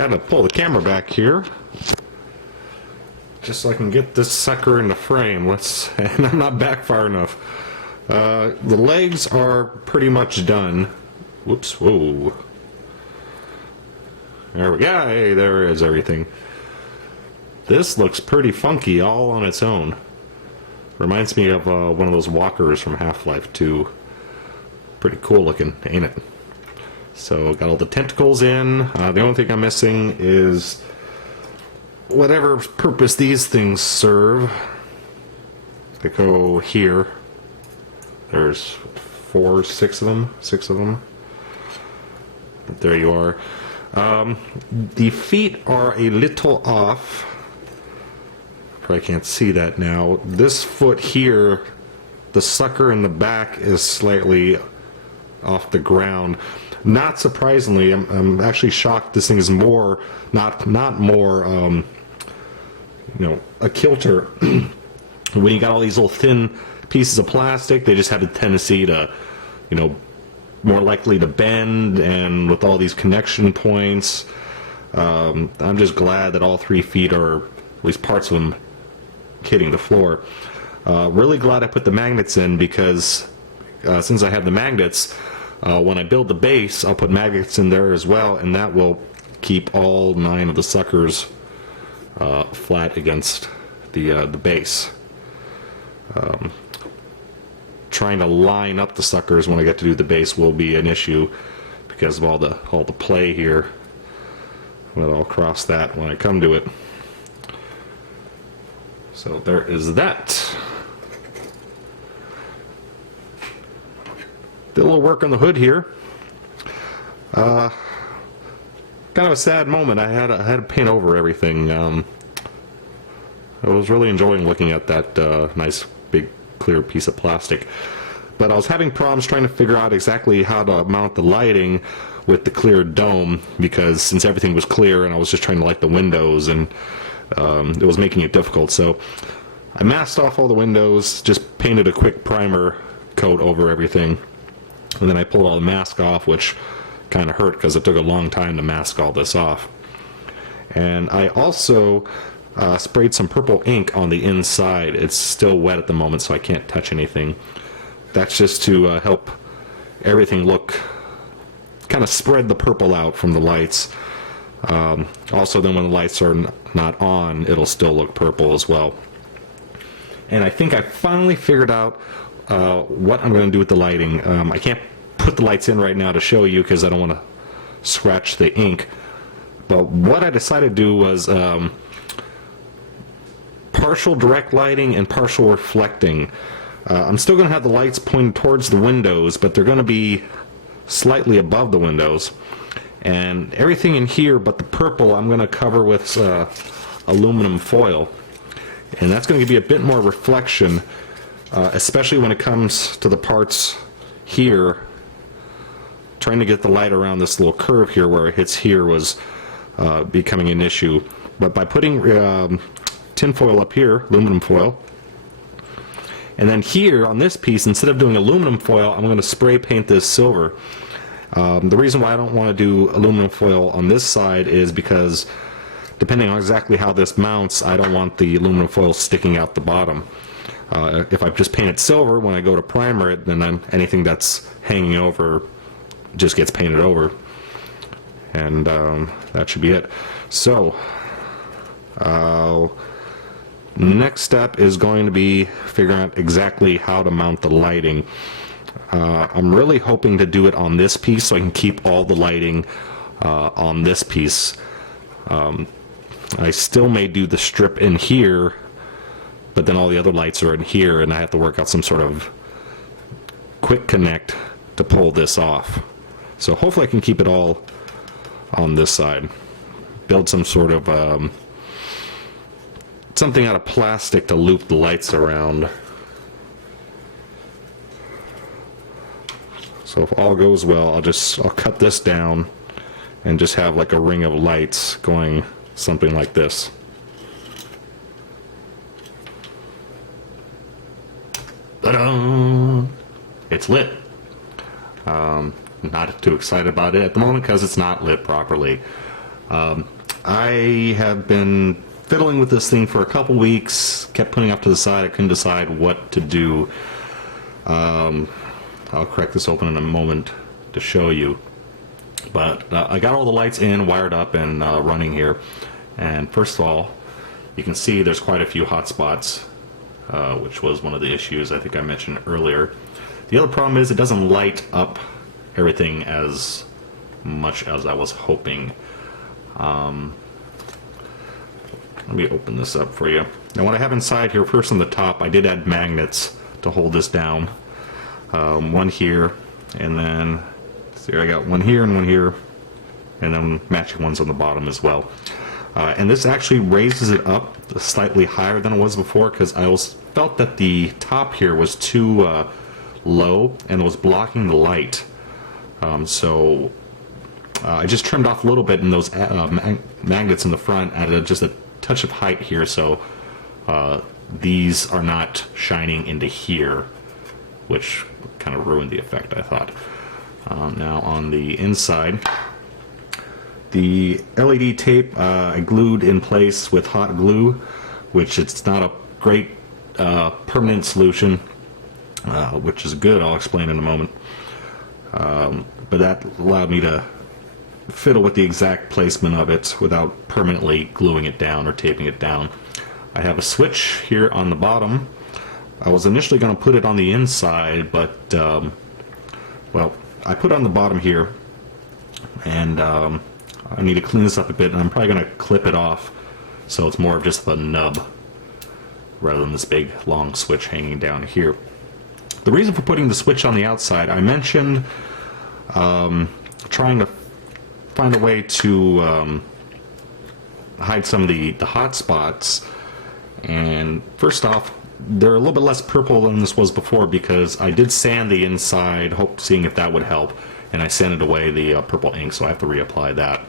Had to pull the camera back here just so I can get this sucker in the frame. And I'm not back far enough. The legs are pretty much done. Whoops, whoa. There we go. Hey, there is everything. This looks pretty funky all on its own. Reminds me of one of those walkers from Half-Life 2. Pretty cool looking, ain't it? So, got all the tentacles in. The only thing I'm missing is whatever purpose these things serve. They go here. There's 6 of them. 6 of them. There you are. The feet are a little off. Probably can't see that now. This foot here, the sucker in the back is slightly off the ground. Not surprisingly, I'm actually shocked this thing is more, not more, you know, a kilter. When you got all these little thin pieces of plastic, they just have a tendency to, you know, more likely to bend, and with all these connection points, I'm just glad that all 3 feet are, at least parts of them, hitting the floor. Really glad I put the magnets in, because since I have the magnets, when I build the base, I'll put magnets in there as well, and that will keep all 9 of the suckers flat against the base. Trying to line up the suckers when I get to do the base will be an issue because of all the play here. But I'll cross that when I come to it. So there is that. Did a little work on the hood here. Kind of a sad moment. I had to paint over everything. I was really enjoying looking at that nice big clear piece of plastic, but I was having problems trying to figure out exactly how to mount the lighting with the clear dome, because since everything was clear and I was just trying to light the windows, and it was making it difficult. So I masked off all the windows, just painted a quick primer coat over everything, and then I pulled all the mask off, which kind of hurt because it took a long time to mask all this off. And I also sprayed some purple ink on the inside. It's still wet at the moment, so I can't touch anything. That's just to help everything look, kind of spread the purple out from the lights. Also, then when the lights are not on, it'll still look purple as well. And I think I finally figured out what I'm going to do with the lighting. I can't put the lights in right now to show you because I don't want to scratch the ink. But what I decided to do was partial direct lighting and partial reflecting. I'm still going to have the lights pointed towards the windows, but they're going to be slightly above the windows. And everything in here but the purple I'm going to cover with aluminum foil. And that's going to give you a bit more reflection, especially when it comes to the parts here. Trying to get the light around this little curve here where it hits here was becoming an issue. But by putting tin foil up here, aluminum foil, and then here on this piece, instead of doing aluminum foil, I'm going to spray paint this silver. The reason why I don't want to do aluminum foil on this side is because depending on exactly how this mounts, I don't want the aluminum foil sticking out the bottom. If I just paint it silver, when I go to primer it, then anything that's hanging over just gets painted over. And that should be it. So next step is going to be figuring out exactly how to mount the lighting. I'm really hoping to do it on this piece so I can keep all the lighting on this piece. I still may do the strip in here, but then all the other lights are in here, and I have to work out some sort of quick connect to pull this off. So hopefully I can keep it all on this side. Build some sort of something out of plastic to loop the lights around. So if all goes well, I'll cut this down and just have like a ring of lights going something like this. Ta-da! It's lit. Not too excited about it at the moment because it's not lit properly. I have been fiddling with this thing for a couple weeks, kept putting it off to the side. I couldn't decide what to do. I'll crack this open in a moment to show you. But I got all the lights in, wired up, and running here. And first of all, you can see there's quite a few hot spots, which was one of the issues I think I mentioned earlier. The other problem is it doesn't light up everything as much as I was hoping. Let me open this up for you. Now what I have inside here, first on the top, I did add magnets to hold this down. One here, and then, see, I got one here and one here, and then matching ones on the bottom as well. And this actually raises it up slightly higher than it was before, because I felt that the top here was too low and was blocking the light. So I just trimmed off a little bit, and those magnets in the front added just a touch of height here, so these are not shining into here, which kind of ruined the effect, I thought. Now on the inside, the LED tape I glued in place with hot glue, which it's not a great permanent solution, which is good. I'll explain in a moment. But that allowed me to fiddle with the exact placement of it without permanently gluing it down or taping it down. I have a switch here on the bottom. I was initially going to put it on the inside, but well, I put it on the bottom here, and I need to clean this up a bit, and I'm probably going to clip it off so it's more of just the nub rather than this big long switch hanging down here. The reason for putting the switch on the outside, I mentioned trying to find a way to hide some of the hot spots, and first off, they're a little bit less purple than this was before because I did sand the inside, seeing if that would help, and I sanded away the purple ink, so I have to reapply that.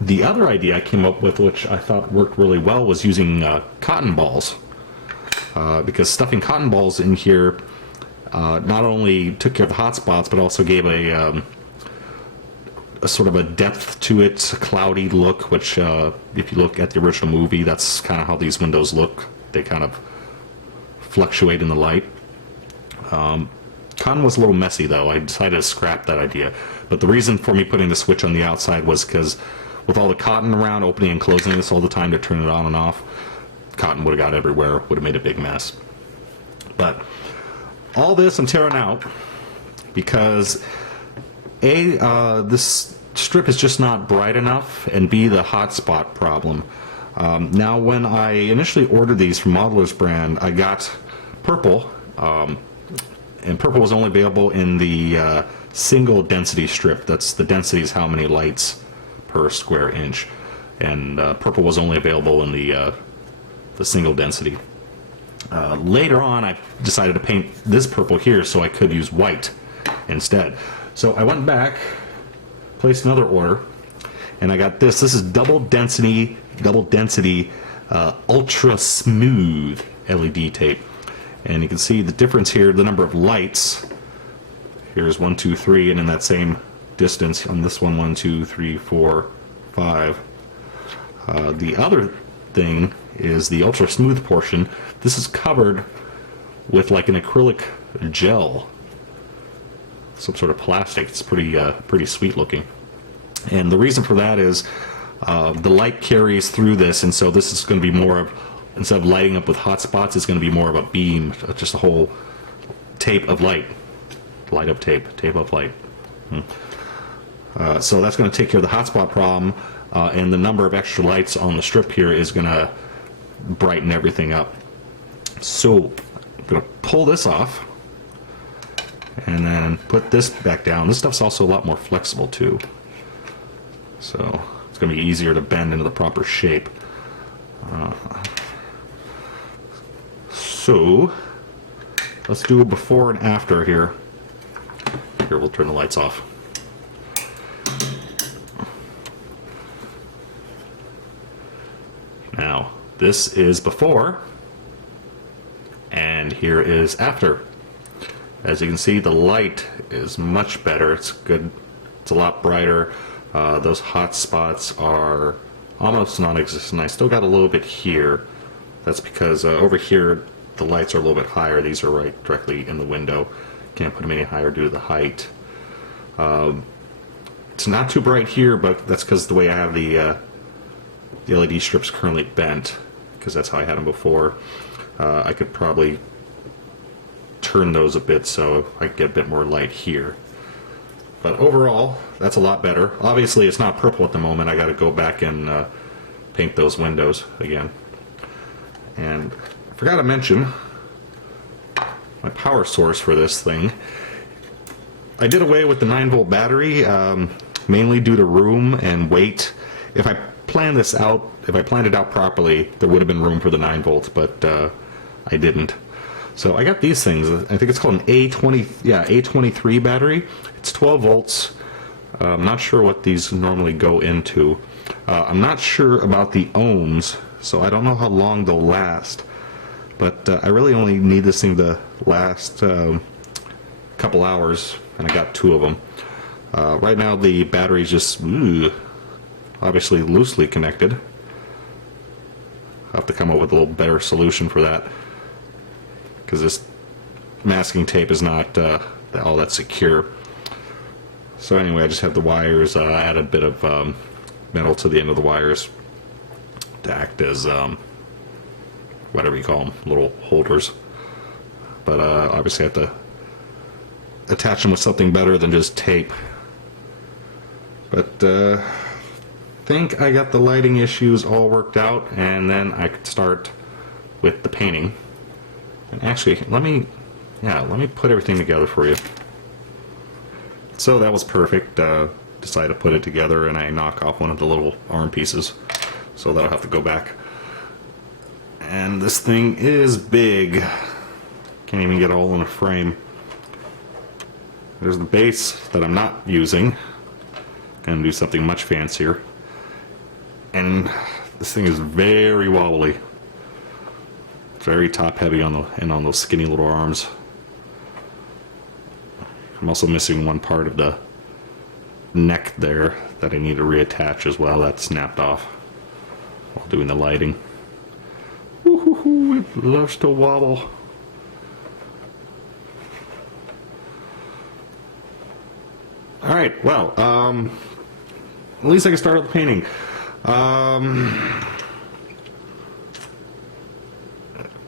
The other idea I came up with, which I thought worked really well, was using cotton balls, because stuffing cotton balls in here not only took care of the hot spots, but also gave a sort of a depth to it, a cloudy look, which if you look at the original movie, that's kind of how these windows look. They kind of fluctuate in the light. Cotton was a little messy though. I decided to scrap that idea. But the reason for me putting the switch on the outside was because with all the cotton around, opening and closing this all the time to turn it on and off, cotton would have got everywhere, would have made a big mess. But all this I'm tearing out because this strip is just not bright enough, and B, the hotspot problem. Now, when I initially ordered these from Modeler's brand, I got purple, and purple was only available in the single density strip. That's the density is how many lights per square inch, and purple was only available in the single density. Later on, I decided to paint this purple here so I could use white instead. So I went back, placed another order, and I got this. This is double density, ultra smooth LED tape. And you can see the difference here, the number of lights. Here's 1, 2, 3, and in that same distance on this one, 1, 2, 3, 4, 5. The other thing is the ultra smooth portion. This is covered with like an acrylic gel, some sort of plastic. It's pretty sweet looking, and the reason for that is the light carries through this, and so this is going to be more of, instead of lighting up with hot spots, it's going to be more of a beam, just a whole tape of light up tape of light. So that's going to take care of the hotspot problem, and the number of extra lights on the strip here is going to brighten everything up. So I'm going to pull this off and then put this back down. This stuff's also a lot more flexible too, so it's going to be easier to bend into the proper shape. So let's do a before and after here. Here, we'll turn the lights off. Now, this is before, and here is after. As you can see, the light is much better. It's good. It's a lot brighter. Those hot spots are almost non-existent. I still got a little bit here. That's because over here the lights are a little bit higher. These are right directly in the window. Can't put them any higher due to the height. It's not too bright here, but that's because the way I have the LED strips currently bent, because that's how I had them before. I could probably turn those a bit so I could get a bit more light here. But overall, that's a lot better. Obviously, it's not purple at the moment. I got to go back and paint those windows again. And I forgot to mention my power source for this thing. I did away with the 9-volt battery, mainly due to room and weight. If I planned this out, if I planned it out properly, there would have been room for the 9 volts, but I didn't. So I got these things. I think it's called an A23 battery. It's 12 volts. I'm not sure what these normally go into. I'm not sure about the ohms, so I don't know how long they'll last. But I really only need this thing to last a couple hours, and I got 2 of them. Right now the battery's just obviously loosely connected. I'll have to come up with a little better solution for that, because this masking tape is not all that secure. So anyway, I just have the wires, add a bit of metal to the end of the wires to act as whatever you call them, little holders. But obviously I have to attach them with something better than just tape. But I think I got the lighting issues all worked out, and then I could start with the painting. And actually, let me put everything together for you. So that was perfect. Decided to put it together, and I knock off one of the little arm pieces, so that'll have to go back. And this thing is big. Can't even get it all in a frame. There's the base that I'm not using. Gonna do something much fancier. And this thing is very wobbly. Very top heavy on those skinny little arms. I'm also missing one part of the neck there that I need to reattach as well. That snapped off while doing the lighting. Woo-hoo-hoo, it loves to wobble. Alright, well, at least I can start with the painting.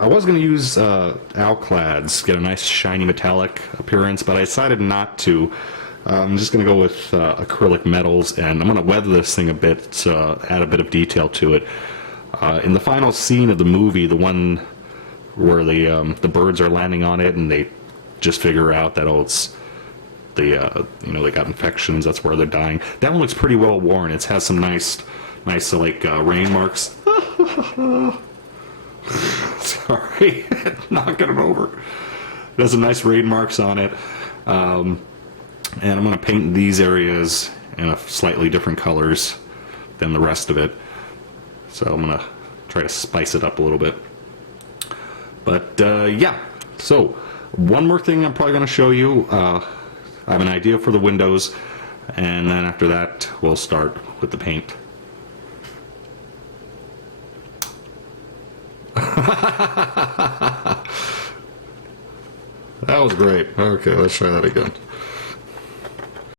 I was going to use Alclads, get a nice shiny metallic appearance, but I decided not to. I'm just going to go with acrylic metals, and I'm going to weather this thing a bit to add a bit of detail to it. In the final scene of the movie, the one where the birds are landing on it and they just figure out that, oh, it's they got infections, that's where they're dying. That one looks pretty well worn. It has some nice like rain marks. Sorry, knocking them over. It has some nice rain marks on it. And I'm going to paint these areas in a slightly different colors than the rest of it. So I'm going to try to spice it up a little bit. But yeah, so one more thing I'm probably going to show you. I have an idea for the windows, and then after that we'll start with the paint. That was great. Okay, let's try that again.